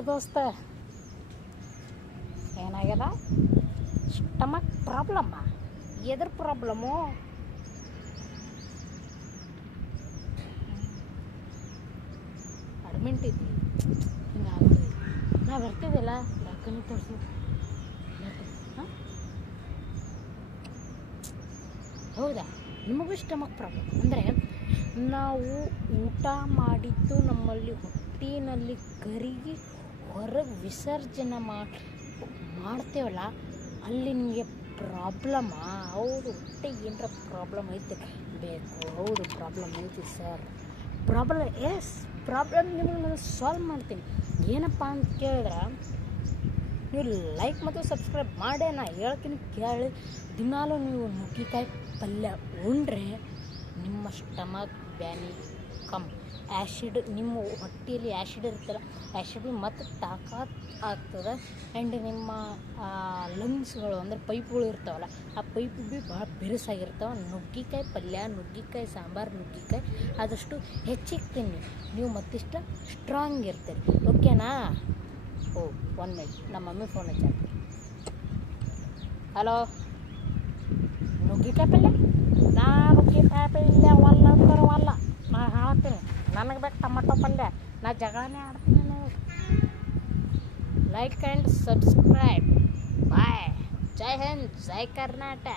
ಹೇಳು ದೋಸ್ತ, ಏನಾಗ್ಯದ? ಸ್ಟಮಕ್ ಪ್ರಾಬ್ಲಮ್ಮ? ಎದ್ರ ಪ್ರಾಬ್ಲಮ್ಮು? ಅಡ್ಮಿಂಟ್ ಐತಿ. ಹಿಂಗಾಗಿ ನಾವು ಬರ್ತಿದ್ದಿಲ್ಲ, ಡಾಕ್ಟರ್ನಿಗೆ ತೋರಿಸು. ಹಾಂ, ಹೌದಾ? ನಿಮಗೂ ಸ್ಟಮಕ್ ಪ್ರಾಬ್ಲಮ್ ಅಂದರೆ ನಾವು ಊಟ ಮಾಡಿದ್ದು ನಮ್ಮಲ್ಲಿ ಹೊಟ್ಟೆಯಲ್ಲಿ ಕರಗಿ ಹೊರಗೆ ವಿಸರ್ಜನೆ ಮಾಡ್ತೇವಲ್ಲ, ಅಲ್ಲಿ ನಿಮಗೆ ಪ್ರಾಬ್ಲಮ್ಮಾ? ಹೌದು, ಹೊಟ್ಟೆಗೆ ಏನರ ಪ್ರಾಬ್ಲಮ್ ಐತೆ ಬೇಕು. ಹೌದು, ಪ್ರಾಬ್ಲಮ್ ಐತಿ ಸರ್. ಪ್ರಾಬ್ಲಮ್ ನಿಮಗೆ ನಾನು ಸಾಲ್ವ್ ಮಾಡ್ತೀನಿ. ಏನಪ್ಪ ಅಂತ ಕೇಳಿದ್ರೆ, ನೀವು ಲೈಕ್ ಮತ್ತು ಸಬ್ಸ್ಕ್ರೈಬ್ ಮಾಡೇ ನಾ ಹೇಳ್ತೀನಿ ಕೇಳಿ. ದಿನಾಲೂ ನೀವು ನುಗ್ಗಿಕಾಯಿ ಪಲ್ಯ ಉಂಡ್ರೆ ನಿಮ್ಮ ಸ್ಟಮಕ್ ಬ್ಯಾನಿ ಆ್ಯಸಿಡ್, ನಿಮ್ಮ ಹೊಟ್ಟೆಯಲ್ಲಿ ಆ್ಯಸಿಡ್ ಇರ್ತಲ್ಲ, ಆ್ಯಸಿಡ್ ಮತ್ತು ತಾಕತ್ ಆಗ್ತದೆ. ಆ್ಯಂಡ್ ನಿಮ್ಮ ಲಂಗ್ಸ್ಗಳು ಅಂದರೆ ಪೈಪ್ಗಳು ಇರ್ತಾವಲ್ಲ, ಆ ಪೈಪ್ ಭೀ ಭಾಳ ಬಿರುಸಾಗಿರ್ತಾವೆ. ನುಗ್ಗಿಕಾಯಿ ಪಲ್ಯ, ನುಗ್ಗಿಕಾಯಿ ಸಾಂಬಾರು, ನುಗ್ಗಿಕಾಯಿ ಆದಷ್ಟು ಹೆಚ್ಚಿಗೆ ತಿನ್ನಿ, ನೀವು ಮತ್ತಿಷ್ಟು ಸ್ಟ್ರಾಂಗ್ ಇರ್ತೀರಿ. ಓಕೆನಾ? ಓ, 1 ಮಿನಿಟ್, ನಮ್ಮ ಮಮ್ಮಿ ಫೋನ್ ಹಚ್ಚಾರ. ಹಲೋ, ನುಗ್ಗಿಕಾಯಿ ಪಲ್ಯ? ನಾ ನುಗ್ಗಿಕಾಯಿ ಪಲ್ಯ ಒಲ್ಲ ಅಂತಾರೆ ಒಲ್ಲ. ನಾ ಹೇಳ್ತೀನಿ, ನನಗೆ ಬೇಕು ಟೊಮಟೊ ಪಲ್ಯ. ನಾ ಜಗಳನೇ ಆಡ್ತೀನಿ. ನೀವು ಲೈಕ್ ಆ್ಯಂಡ್ ಸಬ್ಸ್ಕ್ರೈಬ್. ಬಾಯ್. ಜೈ ಹಿಂದ್, ಜೈ ಕರ್ನಾಟಕ.